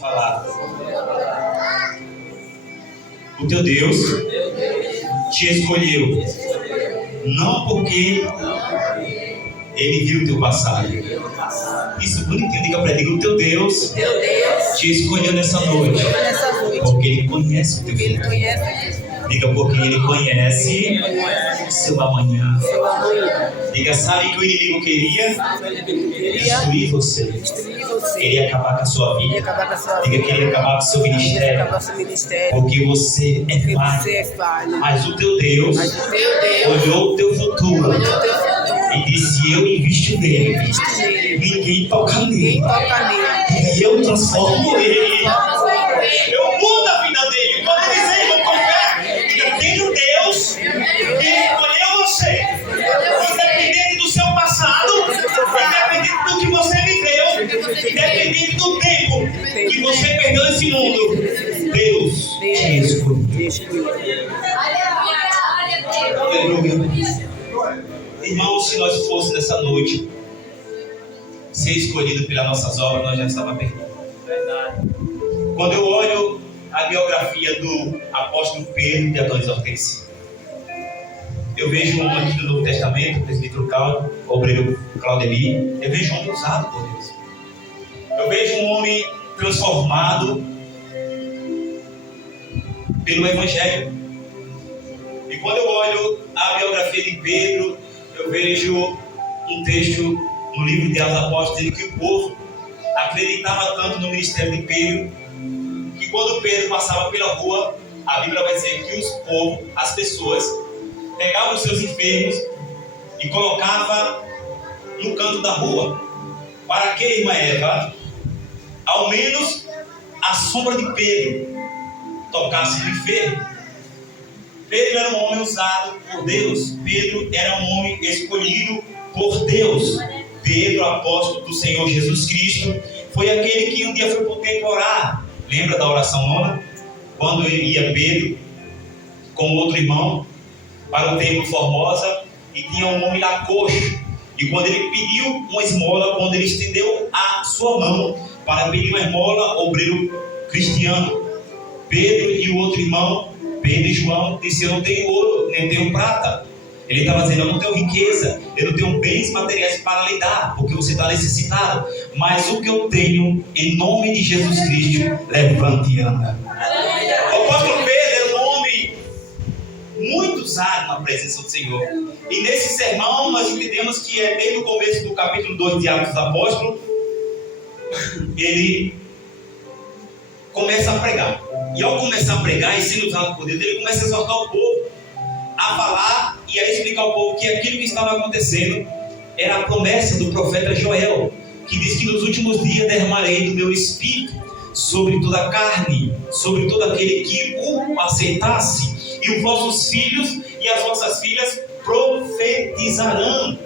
falar. O teu Deus te escolheu, não porque Ele viu o teu passado. Isso bonitinho, diga para ele, o teu Deus te escolheu nessa noite, porque Ele conhece o teu futuro. Diga, porque Ele conhece o seu amanhã. Diga, sabe que o inimigo queria destruir você. Queria acabar com a sua vida. Diga, queria acabar com o seu ministério. Porque você é falho. Mas o teu Deus olhou o teu futuro e disse, eu invisto nele. Ninguém toca nele. E eu transformo ele. Eu mudo a vida dele. Quando ele dizer, irmão, com fé, diga, tem um Deus que escolheu você. Independente do seu passado, independente do que você viveu, independente do tempo que você perdeu nesse mundo, Deus te escolheu. Aleluia. Irmãos, se nós fôssemos nessa noite ser escolhido pelas nossas obras, nós já estávamos perdidos. Quando eu olho a biografia do apóstolo Pedro de Adonis Hortência, eu vejo um homem do Novo Testamento, o presbítero Cláudio, o obreiro Claudemir. Eu vejo um homem usado por Deus. Eu vejo um homem transformado pelo Evangelho. E quando eu olho a biografia de Pedro, eu vejo um texto no livro de Atos Apóstolos dizendo que o povo acreditava tanto no ministério de Pedro, que quando Pedro passava pela rua, a Bíblia vai dizer que os povos, as pessoas, pegavam os seus enfermos e colocavam no canto da rua, para que, irmã Eva, ao menos a sombra de Pedro tocasse no enfermo. Pedro era um homem usado por Deus. Pedro era um homem escolhido por Deus. Pedro, apóstolo do Senhor Jesus Cristo, foi aquele que um dia foi para o templo orar. Lembra da oração nona? Quando ia Pedro com outro irmão para o templo Formosa e tinha um homem lá coxo. E quando ele pediu uma esmola, quando ele estendeu a sua mão para pedir uma esmola, obreiro cristiano, Pedro e o outro irmão, Pedro e João, disse, eu não tenho ouro, nem tenho prata. Ele estava dizendo, eu não tenho riqueza, eu não tenho bens materiais para lhe dar, porque você está necessitado. Mas o que eu tenho, em nome de Jesus Cristo, levante e anda. O apóstolo Pedro é um homem muito usado na presença do Senhor. E nesse sermão nós entendemos que é desde o começo do capítulo 2 de Atos dos Apóstolos, ele começa a pregar. E ao começar a pregar e sendo usado por Deus, ele começa a exortar o povo a falar e a explicar ao povo que aquilo que estava acontecendo era a promessa do profeta Joel, que diz que nos últimos dias derramarei do meu espírito sobre toda a carne, sobre todo aquele que o aceitasse, e os vossos filhos e as vossas filhas profetizarão,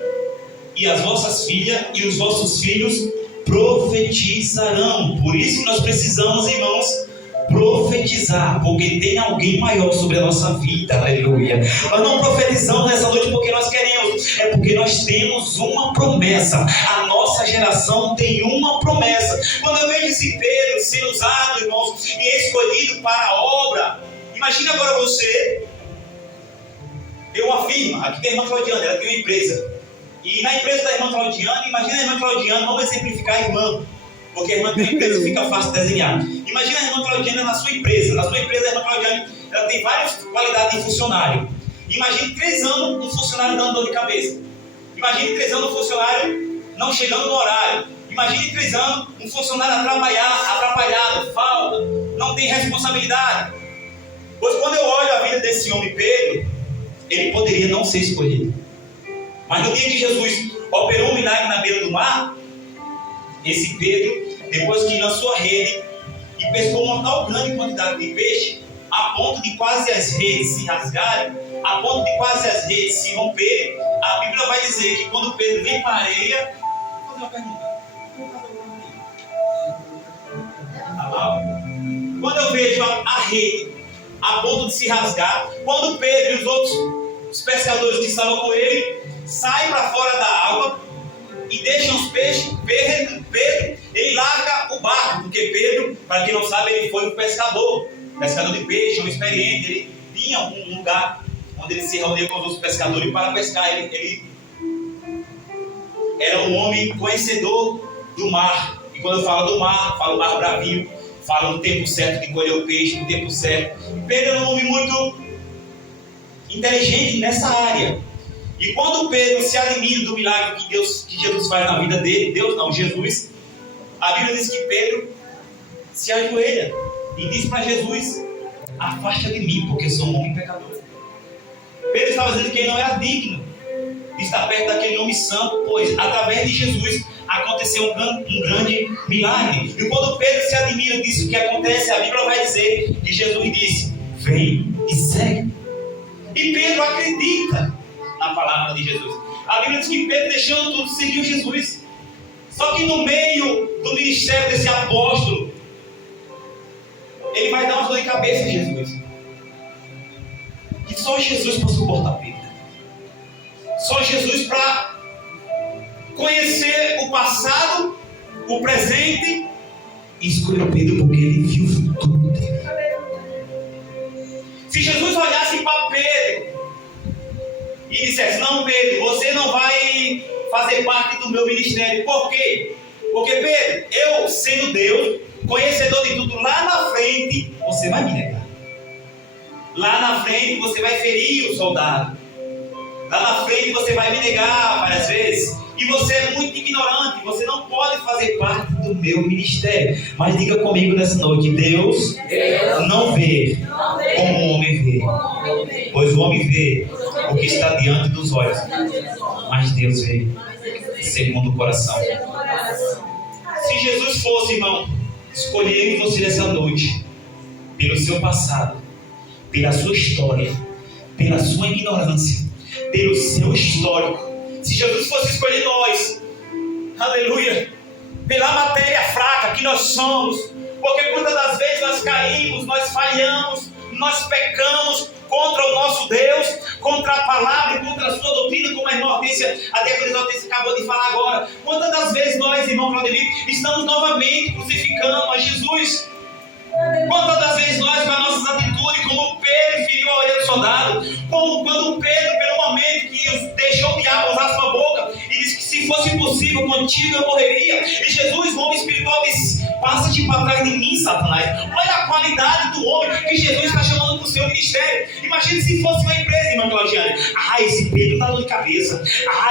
e as vossas filhas e os vossos filhos profetizarão. Por isso que nós precisamos, irmãos, profetizar, porque tem alguém maior sobre a nossa vida. Aleluia. Nós não profetizamos nessa noite porque nós queremos, é porque nós temos uma promessa. A nossa geração tem uma promessa. Quando eu vejo esse Pedro sendo usado, irmãos, e escolhido para a obra, imagina agora você tem uma firma, aqui tem a irmã Claudiana, ela tem uma empresa, e na empresa da irmã Claudiana, imagina a irmã Claudiana, vamos exemplificar a irmã, porque a irmã tem uma empresa e fica fácil de desenhar. Imagina a irmã Claudiana na sua empresa. Na sua empresa, a irmã Claudiana, ela tem várias qualidades de funcionário. Imagine 3 anos um funcionário dando dor de cabeça. Imagine 3 anos um funcionário não chegando no horário. Imagine 3 anos um funcionário atrapalhado, falta, não tem responsabilidade. Pois quando eu olho a vida desse homem Pedro, ele poderia não ser escolhido. Mas no dia que Jesus operou um milagre na beira do mar, esse Pedro, depois que lançou a rede e pescou uma tal grande quantidade de peixe, a ponto de quase as redes se rasgarem, a ponto de quase as redes se romperem, a Bíblia vai dizer que quando Pedro vem para a areia, vou fazer uma pergunta. Quando eu vejo a rede a ponto de se rasgar, quando Pedro e os outros pescadores que estavam com ele saem para fora da água e deixam os peixes, Pedro, ele larga o barco, porque Pedro, para quem não sabe, ele foi um pescador de peixe, um experiente. Ele tinha um lugar onde ele se reunia com os outros pescadores para pescar. Ele era um homem conhecedor do mar. E quando eu falo do mar, falo mar bravio, falo no tempo certo de colher o peixe, no tempo certo. Pedro era um homem muito inteligente nessa área. E quando Pedro se admira do milagre que Jesus faz na vida dele, Jesus, a Bíblia diz que Pedro se ajoelha e diz para Jesus: afasta de mim, porque sou um homem pecador. Pedro estava dizendo que ele não era digno de estar perto daquele homem santo, pois através de Jesus aconteceu um grande milagre. E quando Pedro se admira disso que acontece, a Bíblia vai dizer que Jesus disse: vem e segue. E Pedro acredita na palavra de Jesus. A Bíblia diz que Pedro, deixando tudo, seguiu Jesus. Só que no meio do ministério desse apóstolo, ele vai dar uma dor de cabeça a Jesus. Que só Jesus para suportar Pedro. Só Jesus para conhecer o passado, o presente e escolher Pedro porque ele viu o futuro dele. Se Jesus olhasse para Pedro e dissesse: não, Pedro, você não vai fazer parte do meu ministério. Por quê? Porque, Pedro, eu sendo Deus, conhecedor de tudo, lá na frente você vai me negar. Lá na frente você vai ferir o soldado. Lá na frente você vai me negar várias vezes. E você é muito ignorante, você não pode fazer parte do meu ministério. Mas diga comigo nessa noite: Deus não vê como o homem vê. Pois o homem vê o que está diante dos olhos, mas Deus vê segundo o coração. Se Jesus fosse, irmão, escolher você nessa noite, pelo seu passado, pela sua história, pela sua ignorância, pelo seu histórico, se Jesus fosse escolher nós, aleluia, pela matéria fraca que nós somos, porque quantas das vezes nós caímos, nós falhamos, nós pecamos contra o nosso Deus, contra a palavra e contra a sua doutrina, como a irmã Hortência, a diaconisa Hortência acabou de falar agora. Quantas das vezes nós, irmão Claudemir, estamos novamente crucificando a Jesus? Quantas das vezes nós, com as nossas atitudes, como Pedro feriu a orelha do soldado, como quando Pedro, pelo momento que deixou o diabo usar sua boca e disse que se fosse possível contigo eu morreria, e Jesus, o homem espiritual, disse: passa-te para trás de mim, Satanás. Olha a qualidade do homem que Jesus está chamando para o seu ministério. Imagine se fosse uma empresa, irmã Claudiane: esse Pedro está dor de cabeça,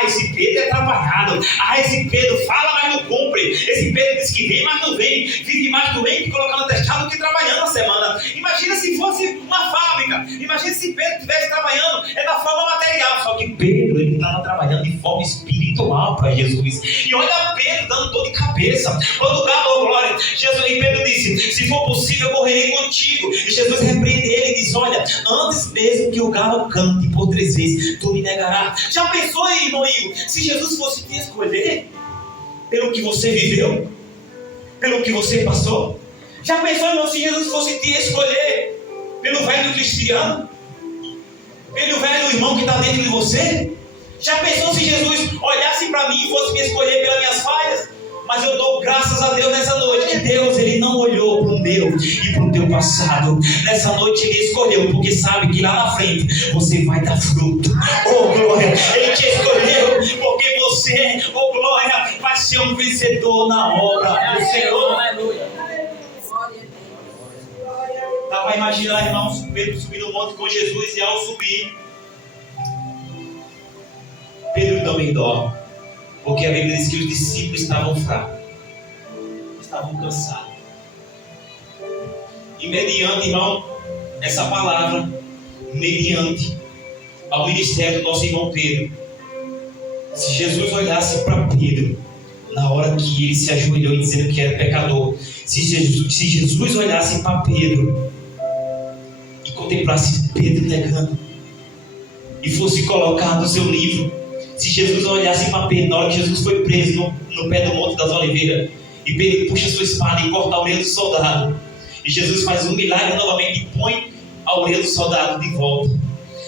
esse Pedro é atrapalhado, esse Pedro fala, mas não cumpre, esse Pedro diz que vem, mas não vem, vive mais doente colocando testado que trabalhando na semana. Imagina se fosse uma fábrica, imagina se Pedro estivesse trabalhando da forma material, só que Pedro, ele estava trabalhando de forma espiritual para Jesus. E olha Pedro dando dor de cabeça, quando o galo, glória, Jesus, e Pedro disse: se for possível eu morrerei contigo. E Jesus repreende ele e diz: olha, antes mesmo que o galo cante por 3 vezes, tu me negarás. Já pensou aí, irmão Igor, se Jesus fosse te escolher pelo que você viveu, pelo que você passou? Já pensou, irmão, se Jesus fosse te escolher pelo velho cristiano, pelo velho irmão que está dentro de você? Já pensou se Jesus olhasse para mim e fosse me escolher pelas minhas falhas? Mas eu dou graças a Deus nessa noite, que Deus, ele não olhou para o meu e para o teu passado. Nessa noite ele escolheu, porque sabe que lá na frente você vai dar fruto. Oh glória, ele te escolheu porque você, oh glória, vai ser um vencedor na obra do Senhor. Aleluia. Dá para imaginar, irmãos, Pedro subir no monte com Jesus, e ao subir, Pedro também dorme, porque a Bíblia diz que os discípulos estavam fracos, estavam cansados. E mediante, irmão, essa palavra, mediante ao ministério do nosso irmão Pedro, se Jesus olhasse para Pedro na hora que ele se ajoelhou dizendo que era pecador, se Jesus olhasse para Pedro e contemplasse Pedro negando e fosse colocado no seu livro, se Jesus olhasse para Pedro na hora que Jesus foi preso no pé do Monte das Oliveiras, e Pedro puxa sua espada e corta a orelha do soldado, e Jesus faz um milagre novamente e põe a orelha do soldado de volta.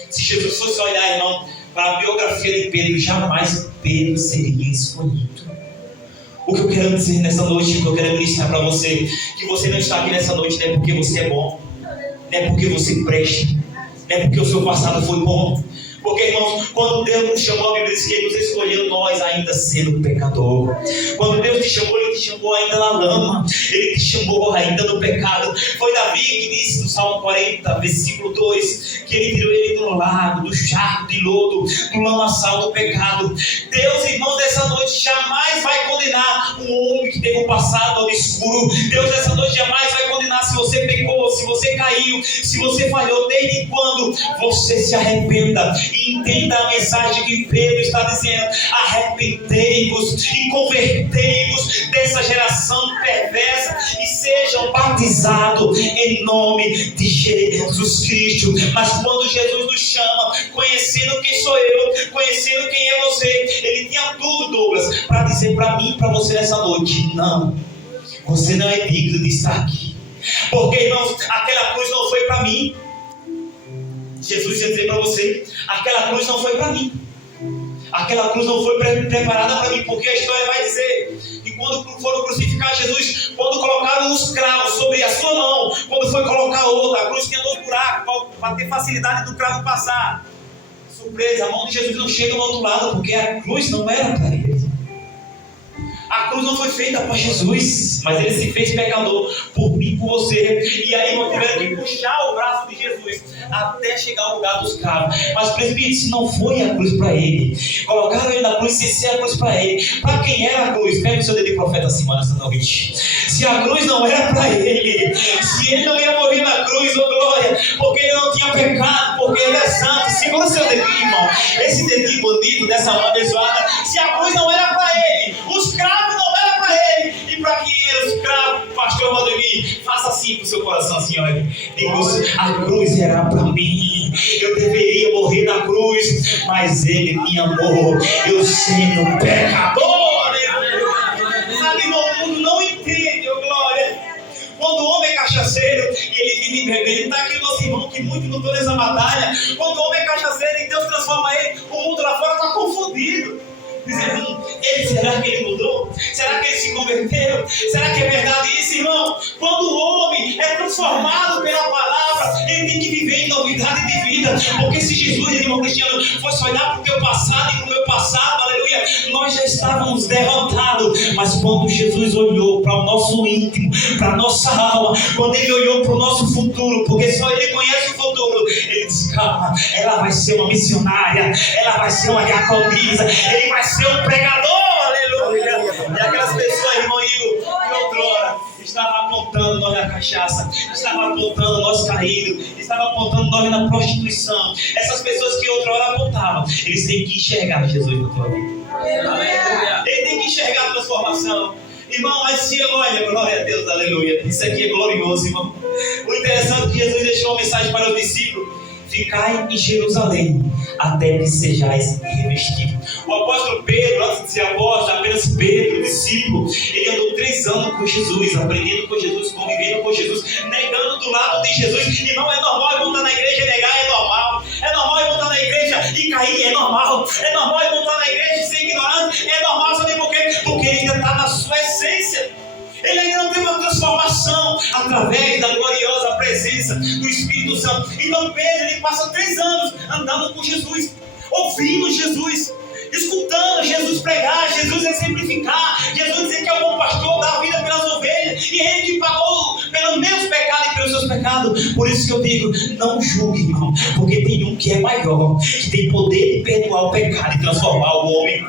Se Jesus fosse olhar, irmão, para a biografia de Pedro, jamais Pedro seria escolhido. O que eu quero dizer nessa noite, o que eu quero ministrar para você, que você não está aqui nessa noite não é porque você é bom, não é porque você presta, não é porque o seu passado foi bom. Porque, irmãos, quando Deus nos chamou, a Bíblia diz que Ele nos escolheu, nós ainda sendo pecador. Quando Deus te chamou, Ele te chamou ainda na lama, Ele te chamou ainda no pecado. Foi Davi que disse no Salmo 40, versículo 2, que Ele tirou ele do lago, do charco de lodo, do lamaçal do pecado. Deus, irmãos, dessa noite jamais vai condenar um homem que teve um passado obscuro. Deus, dessa noite jamais vai condenar se você pecou, se você caiu, se você falhou, desde quando você se arrependa. Entenda a mensagem que Pedro está dizendo: arrependei-vos e convertei-vos dessa geração perversa e sejam batizados em nome de Jesus Cristo. Mas quando Jesus nos chama, conhecendo quem sou eu, conhecendo quem é você, Ele tinha tudo, Douglas, para dizer para mim e para você nessa noite: não, você não é digno de estar aqui. Porque, irmãos, aquela cruz não foi para mim. Jesus ia dizer para você: aquela cruz não foi para mim. Aquela cruz não foi preparada para mim. Porque a história vai dizer que quando foram crucificar Jesus, quando colocaram os cravos sobre a sua mão, quando foi colocar outra, a cruz tinha 2 buracos para ter facilidade do cravo passar. Surpresa, a mão de Jesus não chega do outro lado, porque a cruz não era para ele. A cruz não foi feita para Jesus, mas Ele se fez pecador por mim e por você. E aí nós tivemos que puxar o braço de Jesus até chegar ao lugar dos cravos. Mas presbítero, isso não foi a cruz para Ele. Colocaram Ele na cruz sem ser a cruz para Ele. Para quem era a cruz? Pega o seu dedo de profeta assim, nessa noite. Se a cruz não era para Ele, se Ele não ia morrer na cruz, oh glória, porque Ele não tinha pecado, porque Ele é santo. Segura seu dedinho, irmão. Esse dedinho bonito dessa mão abençoada. Se a cruz não era para Ele, os cravos não eram para Ele. E para que os cravos, pastor Valdemir, faça assim pro seu coração, assim, olha. A cruz era para mim. Eu deveria morrer na cruz, mas Ele me amou. Eu sendo pecador. Sabe, o mundo não entende, oh glória. Quando o homem é cachaceiro e ele vive bebendo, está aqui o nosso irmão que muito lutou nessa batalha. Quando o homem é cachaceiro e Deus transforma ele, o mundo lá fora está confundido. Dizendo: será que ele mudou? Será que ele se converteu? Será que é verdade isso, irmão? Quando o homem é transformado pela palavra, ele tem que viver em novidade de vida. Porque se Jesus, irmão Cristiano, fosse olhar para o teu passado e para o meu passado, aleluia, nós já estávamos derrotados. Mas quando Jesus olhou para o nosso íntimo, para a nossa alma, quando Ele olhou para o nosso futuro, porque só Ele conhece o futuro, Ele disse: calma, ela vai ser uma missionária, ela vai ser uma diaconisa, Ele vai ser um pregador, aleluia. E aquelas pessoas, irmão Igor, que outrora estavam apontando nós na cachaça, estavam apontando nós caídos, estavam apontando nós na prostituição. Essas pessoas que outrora apontavam, eles têm que enxergar Jesus na tua vida. Eles têm que enxergar a transformação. Irmão, mas se olha, glória a Deus, aleluia. Isso aqui é glorioso, irmão. O interessante é que Jesus deixou uma mensagem para os discípulos: ficai em Jerusalém até que sejais revestidos. O apóstolo Pedro, antes de ser apóstolo, apenas Pedro, discípulo, ele andou 3 anos com Jesus, aprendendo com Jesus, convivendo com Jesus, negando do lado de Jesus. Irmão, é normal irmão estar na igreja e negar, é normal. É normal irmão estar na igreja e cair, é normal. É normal irmão estar na igreja e ser ignorante, é normal. Sabe por quê? Porque ele ainda está na sua essência. Ele ainda não tem uma transformação através da gloriosa presença do Espírito Santo. Então Pedro, ele passa 3 anos andando com Jesus, ouvindo Jesus, escutando Jesus pregar, Jesus exemplificar, Jesus dizer que é o bom pastor, dá a vida pelas ovelhas, e Ele que pagou pelos meus pecados e pelos seus pecados. Por isso que eu digo: não julgue, irmão, porque tem um que é maior, que tem poder de perdoar o pecado e transformar o homem.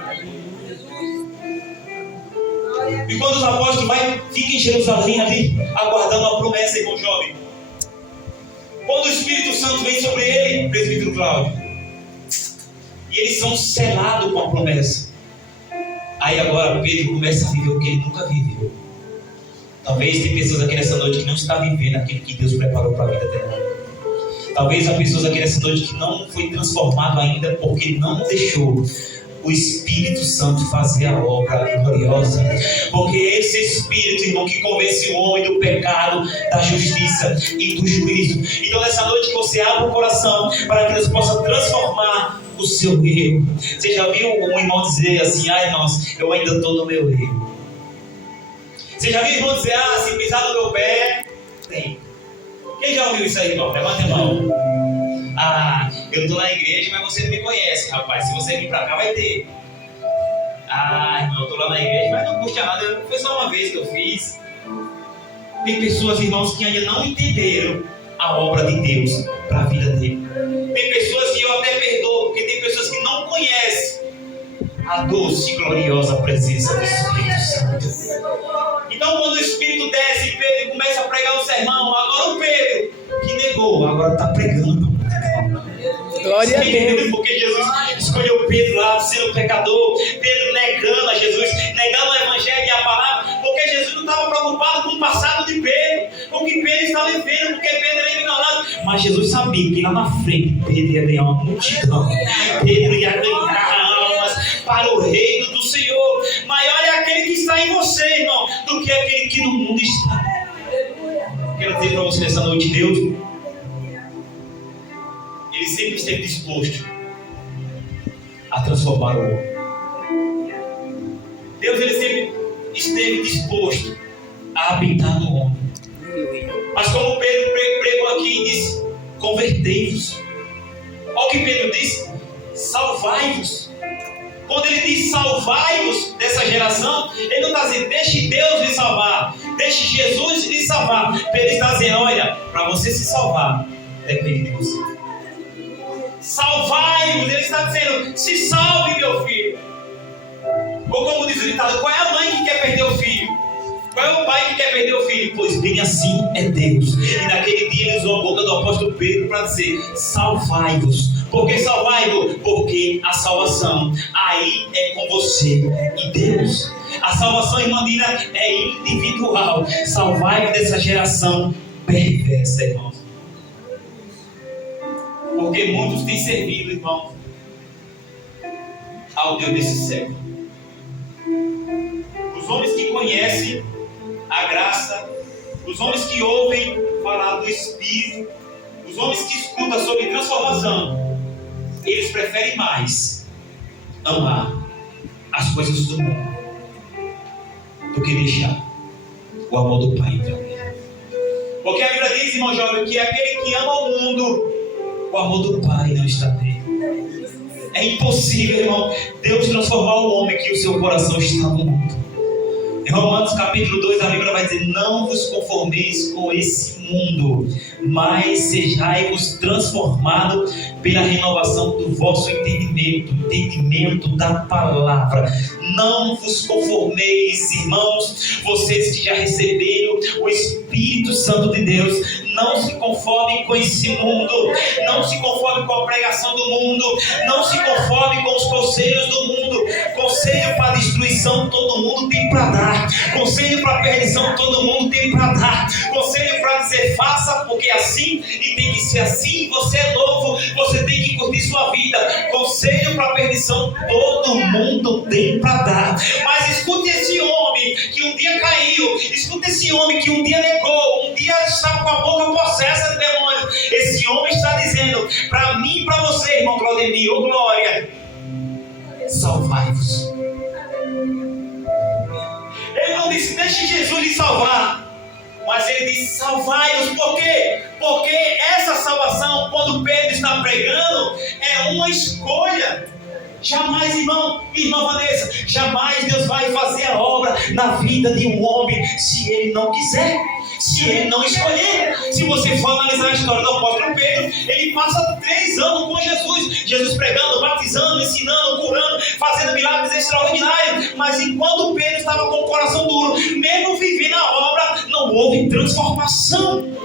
E quando os apóstolos ficam em Jerusalém ali, aguardando a promessa, irmão jovem, quando o Espírito Santo vem sobre ele, presbítero Cláudio, e eles são selados com a promessa, aí agora Pedro começa a viver o que ele nunca viveu. Talvez tem pessoas aqui nessa noite que não estão vivendo aquilo que Deus preparou para a vida dela. Talvez há pessoas aqui nessa noite que não foi transformado ainda porque não deixou o Espírito Santo fazer a obra gloriosa. Porque esse Espírito, irmão, que convence o homem do pecado, da justiça e do juízo. Então nessa noite que você abre o coração para que Deus possa transformar o seu erro. Você já viu um irmão dizer assim: irmãos, eu ainda estou no meu erro. Você já viu irmão dizer, se pisar no meu pé, tem. Quem já ouviu isso aí, irmão? Levanta a mão. Eu estou na igreja, mas você não me conhece, rapaz. Se você vir pra cá, vai ter. Irmão, eu estou lá na igreja, mas não custa nada. Foi só uma vez que eu fiz. Tem pessoas, irmãos, que ainda não entenderam a obra de Deus para a vida dele. Tem pessoas que eu até perdoo, porque tem pessoas que não conhecem a doce e gloriosa presença do Espírito Santo. Então, quando o Espírito desce, Pedro começa a pregar o sermão. Agora o Pedro, que negou, agora está pregando. Glória a Deus. Porque Jesus escolheu Pedro lá, sendo pecador, Pedro negando a Jesus, negando o Evangelho e a palavra, porque Jesus não estava preocupado com o passado de Pedro, com o que Pedro estava vivendo, porque Pedro era ignorado. Mas Jesus sabia que lá na frente Pedro ia ganhar uma multidão, Pedro ia ganhar almas para o reino do Senhor. Maior é aquele que está em você, irmão, do que aquele que no mundo está. Quero dizer para você nessa noite, Deus, Ele sempre esteve disposto a transformar o homem. Deus, Ele sempre esteve disposto a habitar no homem. Mas como Pedro pregou aqui e disse, convertei-vos. Olha o que Pedro disse, salvai-vos. Quando ele diz salvai-vos dessa geração, ele não está dizendo, deixe Deus lhe salvar, deixe Jesus lhe salvar. Pedro está dizendo, olha, para você se salvar, depende de você. Salvai-vos, ele está dizendo, se salve, meu filho. Ou como diz o ditado, qual é a mãe que quer perder o filho? Qual é o pai que quer perder o filho? Pois bem assim é Deus. E naquele dia ele usou a boca do apóstolo Pedro para dizer, salvai-vos. Por que salvai-vos? Porque a salvação aí é com você e Deus. A salvação, irmã Dina, é individual. Salvai-vos dessa geração perversa, irmãos. Porque muitos têm servido, irmãos, ao Deus desse século. Os homens que conhecem a graça, os homens que ouvem falar do Espírito, os homens que escutam sobre transformação, eles preferem mais amar as coisas do mundo do que deixar o amor do Pai entrar. Porque a Bíblia diz, irmão jovem, que aquele que ama o mundo, o amor do Pai não está nele. É impossível, irmão, Deus transformar o homem que o seu coração está no mundo. Em Romanos capítulo 2, a Bíblia vai dizer, não vos conformeis com esse mundo, mas sejai-vos transformados pela renovação do vosso entendimento da palavra. Não vos conformeis, irmãos, vocês que já receberam o Espírito Santo de Deus, não se conformem com esse mundo, não se conformem com a pregação do mundo, não se conformem com os conselhos do mundo. Conselho para destruição todo mundo tem para dar, conselho para perdição todo mundo tem para dar, conselho para dizer faça porque é assim e tem que ser assim, você é novo, você tem que curtir sua vida. Conselho para perdição todo mundo tem para dar. Mas escute esse homem que um dia caiu, escute esse homem que um dia negou, um dia estava com a boca possessa de demônios. Esse homem está dizendo para mim e para você, irmão Claudemir, ô glória, salvai-vos. Ele não disse deixe Jesus lhe salvar, mas ele disse salvai-vos. Por quê? Porque essa salvação, quando Pedro está pregando, é uma escolha. Jamais, irmã Vanessa, jamais Deus vai fazer a obra na vida de um homem se ele não quiser, se ele não escolher. Se você for analisar a história do apóstolo Pedro, ele passa 3 anos com Jesus pregando, batizando, ensinando, curando, fazendo milagres extraordinários. Mas enquanto Pedro estava com o coração duro, mesmo vivendo a obra, não houve transformação.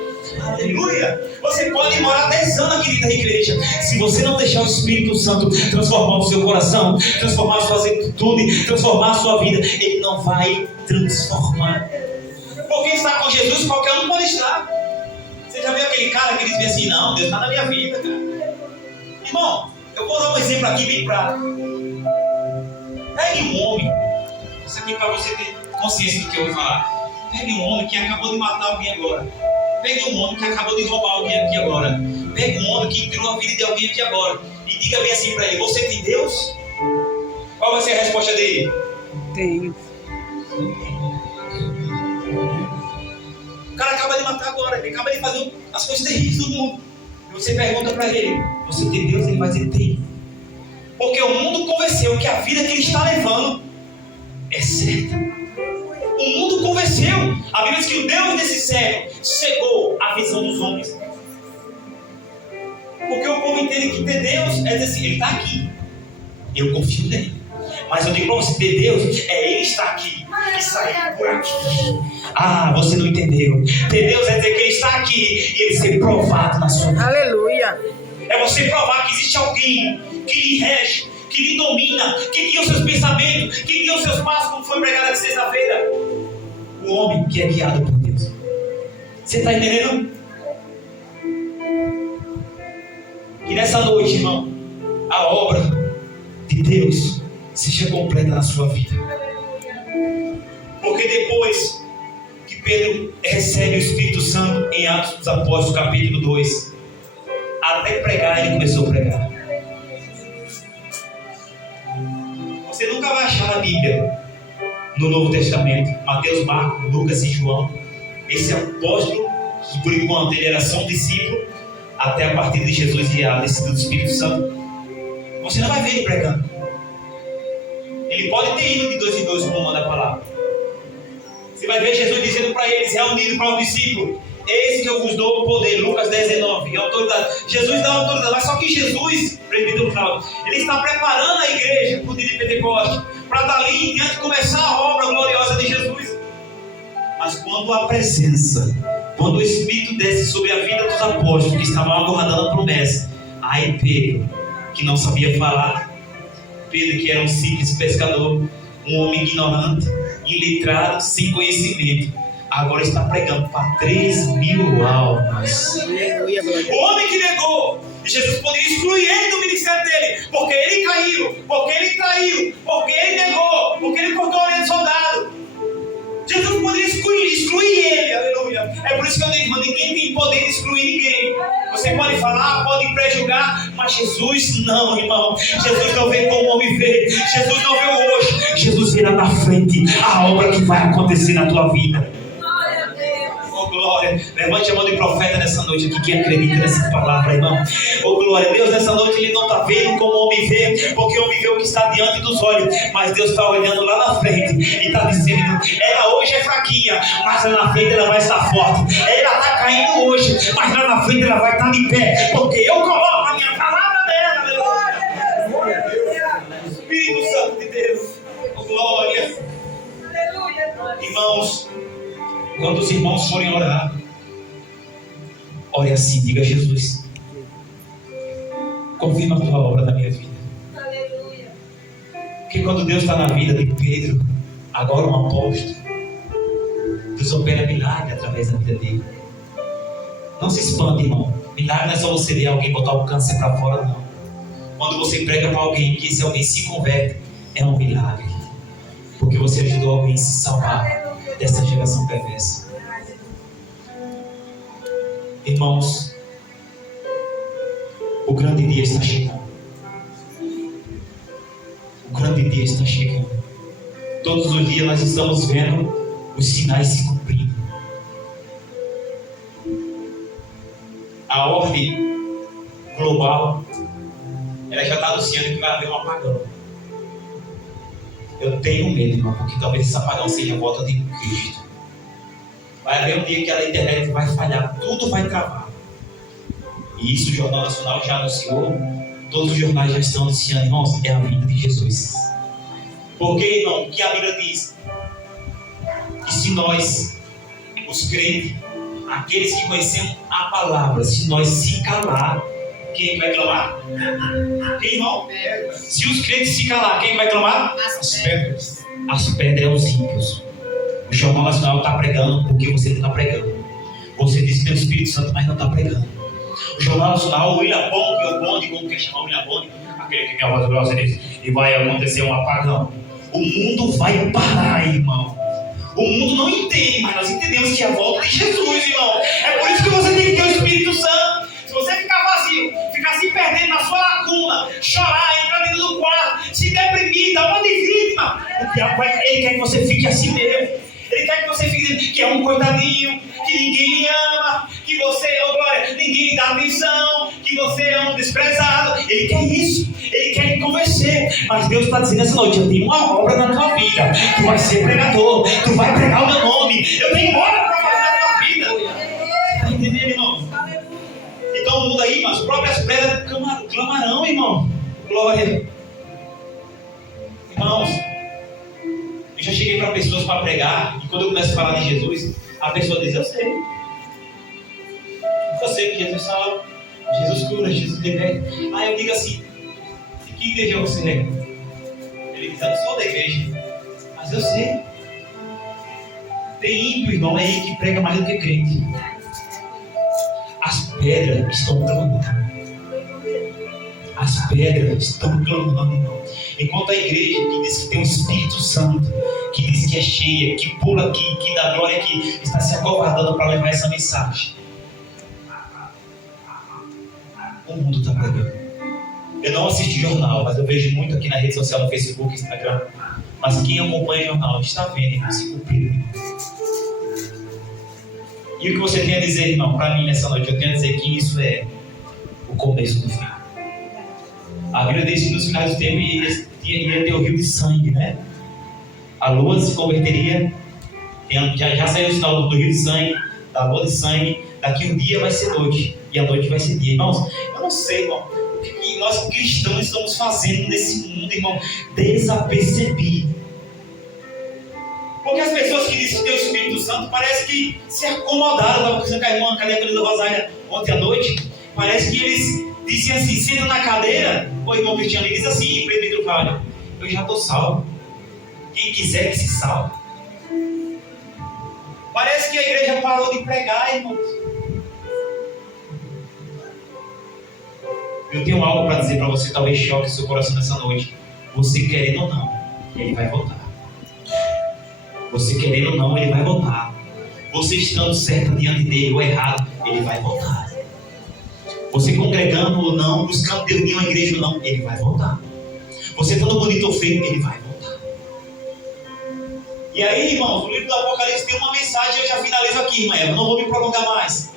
Aleluia! Você pode morar 10 anos aqui dentro da igreja, se você não deixar o Espírito Santo transformar o seu coração, transformar a sua atitude, transformar a sua vida, ele não vai transformar. Porque estar com Jesus qualquer um pode estar. Você já viu aquele cara que diz assim, não, Deus está na minha vida, cara. Irmão, eu vou dar um exemplo aqui bem prático. Pegue um homem, isso aqui para você ter consciência do que eu vou falar. Pegue um homem que acabou de matar alguém agora. Pegue um homem que acabou de roubar alguém aqui agora. Pegue um homem que tirou a vida de alguém aqui agora. E diga bem assim para ele, você tem Deus? Qual vai ser a resposta dele? Tenho. agora. Ele acaba de fazer as coisas terríveis do mundo. E você pergunta para ele: você tem Deus? Ele vai dizer: tem. Porque o mundo convenceu que a vida que ele está levando é certa. O mundo convenceu. A Bíblia diz que o Deus desse século cegou a visão dos homens. Porque o povo entende que ter Deus é dizer assim: ele está aqui, eu confio nele. Mas eu digo para você, ter Deus é ele estar aqui e sair por aqui. Ah, você não entendeu. Ter Deus é dizer que ele está aqui e ele ser provado na sua vida. Aleluia. É você provar que existe alguém que lhe rege, que lhe domina, que guia os seus pensamentos, que guia os seus passos, como foi pregado na sexta-feira. O homem que é guiado por Deus. Você está entendendo? Que nessa noite, irmão, a obra de Deus seja completa na sua vida. Porque depois que Pedro recebe o Espírito Santo em Atos dos Apóstolos, capítulo 2, até pregar, ele começou a pregar. Você nunca vai achar a Bíblia no Novo Testamento, Mateus, Marcos, Lucas e João, esse apóstolo, que por enquanto ele era só um discípulo, até a partir de Jesus e a descida do Espírito Santo, você não vai ver ele pregando. Ele pode ter ido de 2 em 2 como manda a palavra. Você vai ver Jesus dizendo para eles, reunido para o discípulo: eis que eu vos dou o poder, Lucas 10:19, autoridade. Jesus dá autoridade, mas só que Jesus, presbítero final, ele está preparando a igreja para o dia de Pentecostes, para dali em diante começar a obra gloriosa de Jesus. Mas quando a presença, quando o Espírito desce sobre a vida dos apóstolos que estavam aguardando a promessa, aí Pedro, que não sabia falar, Pedro, que era um simples pescador, um homem ignorante, iletrado, sem conhecimento, agora está pregando para 3.000 almas. O homem que negou, e Jesus poderia excluir ele do ministério dele, porque ele caiu, porque ele traiu, porque ele negou, porque ele cortou a orelha do soldado. Jesus poderia excluir ele, aleluia. É por isso que eu digo, ninguém tem poder de excluir ninguém. Você pode falar, pode pré-julgar, mas Jesus não, irmão. Jesus não vê como o homem vê. Jesus não vê o hoje. Jesus vê lá na frente a obra que vai acontecer na tua vida. Oh glória, levante a mão de profeta nessa noite aqui, quem acredita nessa palavra, irmão. Oh glória, Deus nessa noite ele não está vendo como o homem vê, porque o homem vê o que está diante dos olhos, mas Deus está olhando lá na frente e está dizendo: ela hoje é fraquinha, mas lá na frente ela vai estar forte. Ela está caindo hoje, mas lá na frente ela vai estar de pé, porque eu coloco a minha palavra nela. Aleluia. Espírito Santo de Deus, oh glória. Irmãos, quando os irmãos forem orar, ore assim, diga: Jesus, confirma a tua obra na minha vida. Aleluia. Porque quando Deus está na vida de Pedro, agora um apóstolo, Deus opera milagre através da vida dele. Não se espante, irmão. Milagre não é só você ver alguém botar o câncer para fora, não. Quando você prega para alguém que esse alguém se converte, é um milagre. Porque você ajudou alguém a se salvar dessa geração perversa. Irmãos, o grande dia está chegando. O grande dia está chegando. Todos os dias nós estamos vendo os sinais se cumprindo. A ordem global, ela já está anunciando que vai haver um apagão. Eu tenho medo, irmão, porque talvez esse apagão seja a volta de Cristo. Vai haver um dia que a internet vai falhar, tudo vai travar. E isso o Jornal Nacional já anunciou, todos os jornais já estão anunciando, irmãos, é a vinda de Jesus. Porque, irmão, o que a Bíblia diz? Que se nós, os crentes, aqueles que conhecemos a palavra, se nós se calar, quem vai clamar? Quem, irmão? Se os crentes se calar, quem vai clamar? As pedras. As pedras é os ímpios. O Jornal Nacional está pregando porque você não está pregando. Você diz que tem o Espírito Santo, mas não está pregando. O Jornal Nacional, o William Bonde, como quer chamar o William Bonde? Aquele que tem a voz grossa, diz: e vai acontecer um apagão. O mundo vai parar, irmão. O mundo não entende, mas nós entendemos que é a volta de Jesus, irmão. É por isso que você tem que ter o Espírito Santo. Se você ficar vazio, ficar se perdendo na sua lacuna, chorar, entrar dentro do quarto, se deprimir, dar uma de vítima, o diabo ele quer que você fique assim mesmo. Ele quer que você fique que é um coitadinho, que ninguém lhe ama, você, oh glória, ninguém lhe dá atenção, que você é um desprezado. Ele quer isso, ele quer me convencer. Mas Deus está dizendo essa noite: eu tenho uma obra na tua vida. Tu vai ser pregador, tu vai pregar o meu nome. Eu tenho obra para fazer na tua vida. Está entendendo, irmão? Então o mundo aí, mas as próprias pedras clamarão, irmão. Glória. Irmãos, eu já cheguei para pessoas para pregar, e quando eu começo a falar de Jesus, a pessoa diz: eu sei que Jesus salva, Jesus cura, Jesus liberta. Aí eu digo assim: de que igreja você é? Ele diz: eu não sou da igreja, mas eu sei. Tem ímpio, irmão, aí que prega mais do que crente. As pedras estão clamando. As pedras estão clamando, irmão. Enquanto a igreja que diz que tem o Espírito Santo, que diz que é cheia, que pula aqui, que dá glória aqui, está se acovardando para levar essa mensagem. O mundo está pregando. Eu não assisto jornal, mas eu vejo muito aqui na rede social, no Facebook, Instagram. Mas quem acompanha o jornal está vendo, irmão, se cumprir. E o que você tem a dizer, irmão, para mim nessa noite? Eu tenho a dizer que isso é o começo do fim. A Bíblia diz que nos finais do tempo ia ter o rio de sangue, né? A lua se converteria, já saiu o sinal do rio de sangue, da lua de sangue. Daqui um dia vai ser noite, e a noite vai ser dia. Irmãos, eu não sei, irmão, o que nós cristãos estamos fazendo nesse mundo, irmão, desapercebido. Porque as pessoas que dizem que tem o Espírito Santo parece que se acomodaram. Eu estava conversando com a irmã, cadê a querida Rosália, ontem à noite? Parece que eles dizem assim, senta na cadeira. O irmão Cristiano diz assim, presbítero Fábio: eu já estou salvo. Quem quiser que se salve. Parece que a igreja parou de pregar, irmãos. Eu tenho algo para dizer para você, talvez choque seu coração nessa noite. Você querendo ou não, ele vai voltar. Você querendo ou não, ele vai voltar. Você estando certo diante dele ou errado, ele vai voltar. Você congregando ou não, buscando Deus em uma igreja ou não, ele vai voltar. Você estando bonito ou feio, ele vai voltar. E aí, irmãos, no livro do Apocalipse tem uma mensagem, eu já finalizo aqui, irmã Eva, não vou me prolongar mais.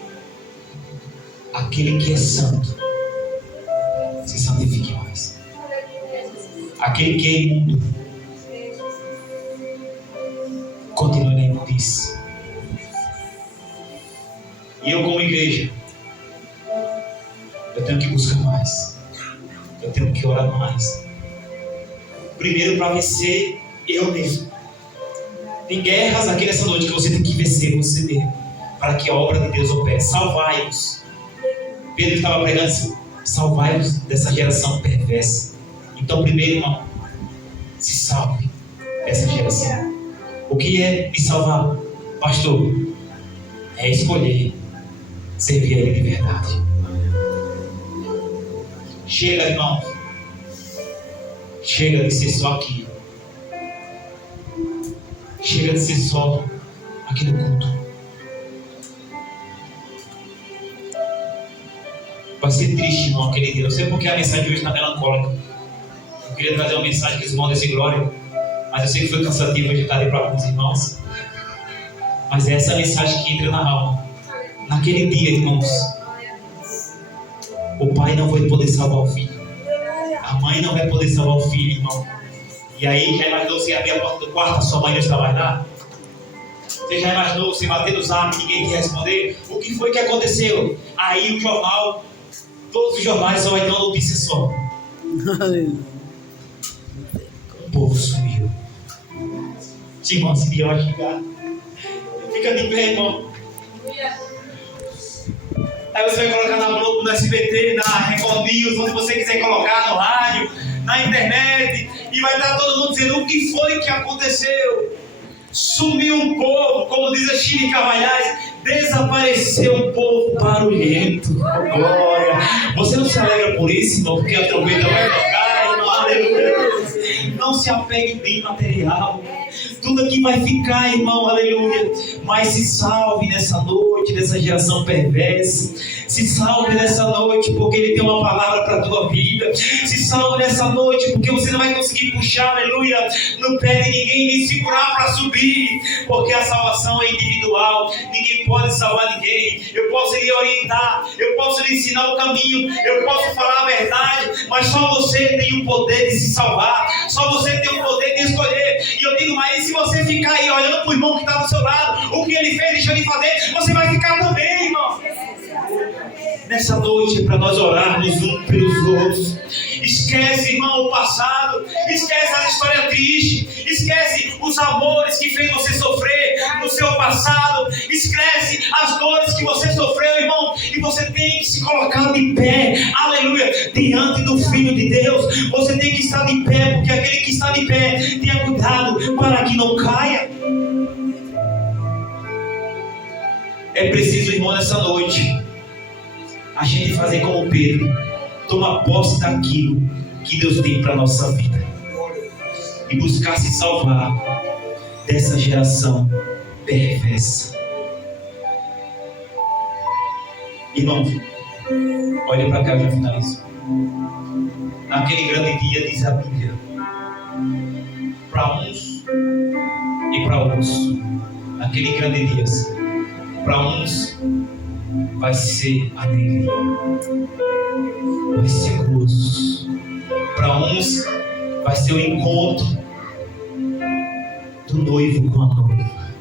Aquele que é santo, se santifique mais. Aquele que é imundo, continue na imundície. E eu, como igreja, eu tenho que buscar mais. Eu tenho que orar mais. Primeiro, para vencer eu mesmo. Tem guerras aqui nessa noite que você tem que vencer você mesmo, para que a obra de Deus opere. Salvai-os. Pedro estava pregando assim: salvai-os dessa geração perversa. Então, primeiro, irmão, se salve dessa geração. O que é me salvar, pastor? É escolher servir a Ele de verdade. Chega, irmão. Chega de ser só aqui. Chega de ser só aqui no culto. Vai ser triste, irmão, aquele dia. Eu sei porque a mensagem de hoje está melancólica. Eu queria trazer uma mensagem que os irmãos desse glória, mas eu sei que foi cansativo hoje estar para alguns irmãos. Mas é essa mensagem que entra na alma. Naquele dia, irmãos, o pai não vai poder salvar o filho. A mãe não vai poder salvar o filho, irmão. E aí, já imaginou você abrir a porta do quarto, a sua mãe não está mais lá? Você já imaginou você bater no zap e ninguém te responder? O que foi que aconteceu? Aí o jornal, todos os jornais só vai ter uma notícia só. O povo sumiu. Irmão, se Deus vai chegar. Fica de pé, irmão. Aí você vai colocar na Globo, no SBT, na Record News, onde você quiser colocar, no rádio, na internet, e vai estar todo mundo dizendo o que foi que aconteceu. Sumiu um povo, como diz a Chile Cavalhais, desapareceu um povo barulhento. Glória. Você não se alegra por isso, irmão, porque a trombeta vai tocar, irmão, aleluia. Não se apegue em bem material. Tudo aqui vai ficar, irmão, aleluia. Mas se salve nessa noite, dessa geração perversa. Se salve nessa noite, porque Ele tem uma palavra para a tua vida. Se salve nessa noite, porque você não vai conseguir puxar, aleluia, no pé de ninguém, nem segurar para subir, porque a salvação é individual. Ninguém pode salvar ninguém. Eu posso lhe orientar, eu posso lhe ensinar o caminho, eu posso falar a verdade, mas só você tem o poder de se salvar. Só você tem o poder de escolher. E eu digo mais, se você ficar aí olhando para o irmão que está do seu lado, o que ele fez, deixou de fazer, você vai ficar também, irmão. Nessa noite é para nós orarmos uns pelos outros. Esquece, irmão, o passado. Esquece a história triste. Esquece os amores que fez você sofrer no seu passado. Esquece as dores que você sofreu, irmão. E você tem que se colocar de pé, aleluia, diante do Filho de Deus. Você tem que estar de pé, porque aquele que está de pé, tenha cuidado para que não caia. É preciso, irmão, nessa noite a gente fazer como Pedro, tomar posse daquilo que Deus tem para a nossa vida e buscar se salvar dessa geração perversa. Irmão, olha para cá, eu já finalizo. Naquele grande dia, diz a Bíblia, para uns e para outros, naquele grande dia, para uns vai ser alegria, vai ser gozo. Para uns vai ser o encontro do noivo com a noiva.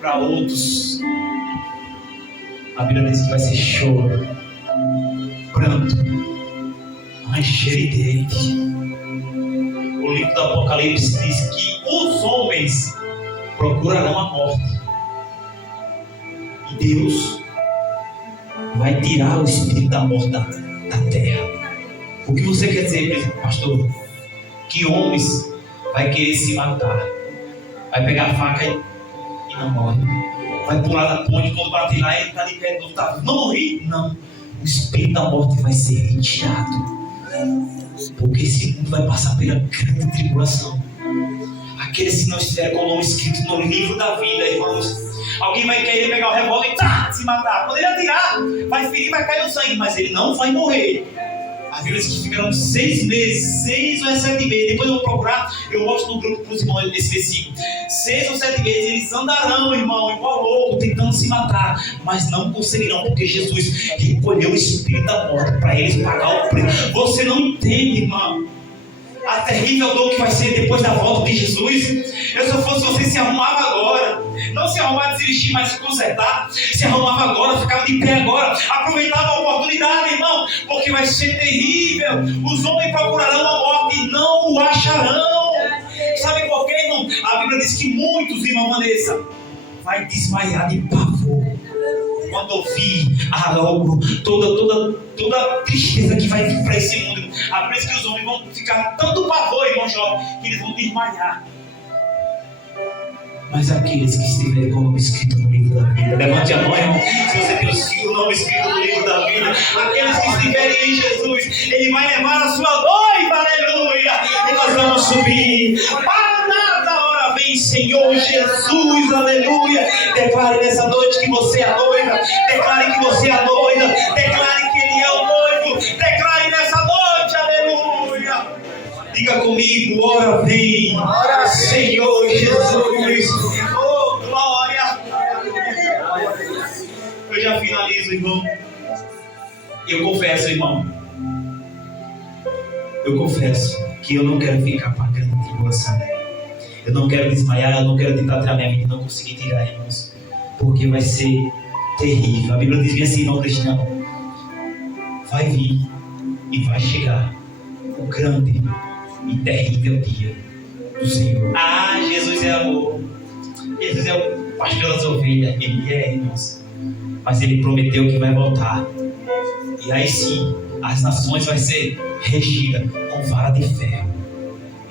Para outros, a Bíblia diz que vai ser choro, pranto, ranger e dente. O livro do Apocalipse diz que os homens procurarão a morte. E Deus vai tirar o espírito da morte da terra. O que você quer dizer, pastor? Que homens vai querer se matar, vai pegar a faca e não morre, vai pular da ponte, quando bater lá ele está de pé, não está, não morri, não. O espírito da morte vai ser retirado, porque esse mundo vai passar pela grande tribulação. Aqueles que não estiverem com o nome escrito no livro da vida, irmãos. Alguém vai querer pegar o revólver e se matar. Quando ele atirar, vai ferir, vai cair o sangue, mas ele não vai morrer. A Bíblia diz que ficaram 6 meses, 6 ou 7 meses. Depois eu vou procurar, eu mostro no grupo para os irmãos desse versículo. 6 ou 7 meses eles andarão, irmão, igual louco, tentando se matar, mas não conseguirão, porque Jesus recolheu o espírito da morte para eles pagar o preço. Você não entende, irmão, a terrível dor que vai ser depois da volta de Jesus. Eu, se eu fosse você, se arrumava agora. Não se arrumava de se vestir, mas se consertar. Se arrumava agora, ficava de pé agora. Aproveitava a oportunidade, irmão, porque vai ser terrível. Os homens procurarão a morte e não o acharão. Sabe por quê, irmão? A Bíblia diz que muitos, irmão Vanessa, vai desmaiar de pavor quando ouvir toda a tristeza que vai vir para esse mundo. A Bíblia diz que os homens vão ficar tanto pavor, irmão jovem, que eles vão desmaiar. Mas aqueles que estiverem com o nome escrito no livro da vida, levante a mão, irmão, se você tem o nome escrito no livro da vida, aqueles que estiverem em Jesus, Ele vai levar a sua noiva, aleluia, e nós vamos subir. Nada hora vem, Senhor Jesus, aleluia. Declare nessa noite que você é a noiva, declare que você é a noiva, declare que Ele é o noivo, declare nessa noite, aleluia. Diga comigo, ora vem, Senhor Jesus, oh glória. Eu já finalizo, irmão. Eu confesso, irmão, que eu não quero ficar para a grande tribulação. Eu não quero desmaiar, eu não quero tentar tirar minha vida e não conseguir tirar, irmãos, porque vai ser terrível. A Bíblia diz assim, irmão Cristiano, vai vir e vai chegar o grande e terrível dia do Senhor. Jesus é amor. Jesus é o pastor das ovelhas. Ele é, irmãos. Mas Ele prometeu que vai voltar. E aí sim, as nações vai ser regida com vara de ferro.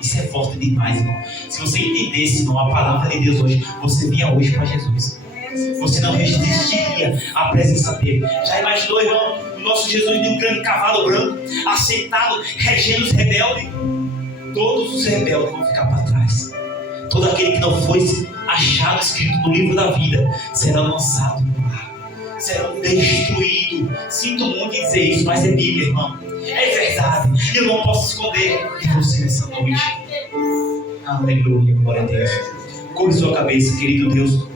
Isso é forte demais, irmão. Se você entendesse, irmão, a palavra de Deus hoje, você vinha hoje para Jesus. Você não resistiria à presença dele. Já imaginou, irmão, o nosso Jesus de um grande cavalo branco, assentado, regendo os rebeldes? Todos os rebeldes vão ficar para trás. todo aquele que não foi achado escrito no livro da vida será lançado no mar, serão destruídos. Sinto muito em dizer isso, mas é Bíblia, irmão. É verdade. Eu não posso esconder de você nessa noite. Aleluia, glória a Deus. Cobre sua cabeça, querido Deus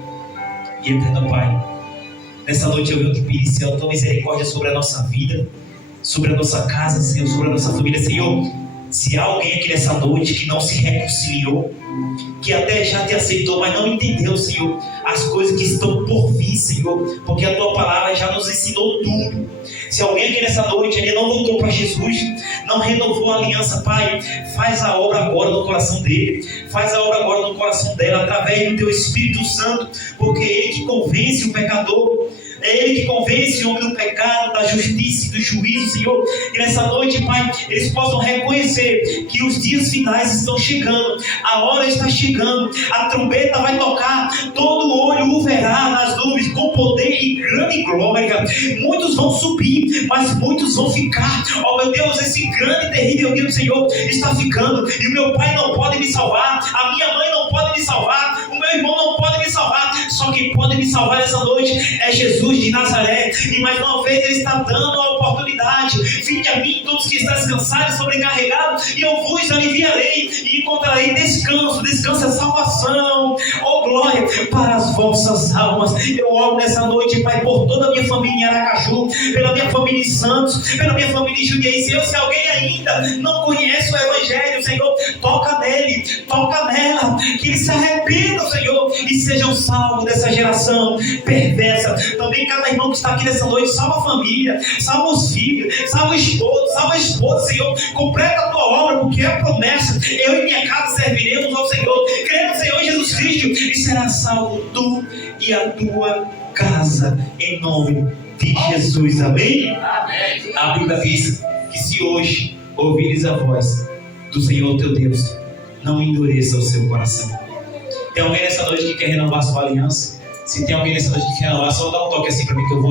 e eterno Pai. Nessa noite eu venho te pedir, Senhor, tua misericórdia sobre a nossa vida, sobre a nossa casa, Senhor, sobre a nossa família. Senhor, se há alguém aqui nessa noite que não se reconciliou, que até já te aceitou, mas não entendeu, Senhor, as coisas que estão por vir, Senhor, porque a tua palavra já nos ensinou tudo. Se alguém aqui nessa noite ele não voltou para Jesus, não renovou a aliança, Pai, faz a obra agora no coração dele, faz a obra agora no coração dela, através do teu Espírito Santo, porque é ele que convence o pecador, é ele que convence o homem do pecado, da justiça e do juízo, Senhor. E nessa noite, Pai, eles possam reconhecer que os dias finais estão chegando, a hora está chegando, a trombeta vai tocar, todo olho o verá nas nuvens com poder e grande glória. Muitos vão subir, mas muitos vão ficar. Oh meu Deus, esse grande e terrível dia do Senhor está ficando, e o meu pai não pode me salvar, a minha mãe não pode me salvar, o meu irmão não pode me salvar. Só quem pode me salvar essa noite é Jesus de Nazaré. E mais uma vez ele está dando a oportunidade: vinde a mim todos que estão cansados e sobrecarregados, e eu vos aliviarei e encontrarei descanso. Descanso é salvação, oh glória, para as vossas almas. Eu oro nessa noite, Pai, por toda a minha família em Aracaju, pela minha família em Santos, pela minha família em Jundiaí. Senhor, se alguém ainda não conhece o Evangelho, Senhor, toca nele, toca nela, que eles se arrependam, Senhor, e sejam salvos dessa geração perversa. Também cada irmão que está aqui nessa noite, salva a família, salva os filhos, salva o esposo, salva a esposa, Senhor, completa a tua obra, porque é a promessa: eu e minha casa serviremos ao Senhor, crendo no Senhor Jesus Cristo, e será salvo tu e a tua casa, em nome de Jesus. Amém? Amém. A Bíblia diz que se hoje ouvires a voz do Senhor teu Deus, não endureça o seu coração. Tem alguém nessa noite que quer renovar sua aliança? Se tem alguém nessa noite que quer renovar, só dá um toque assim para mim que eu vou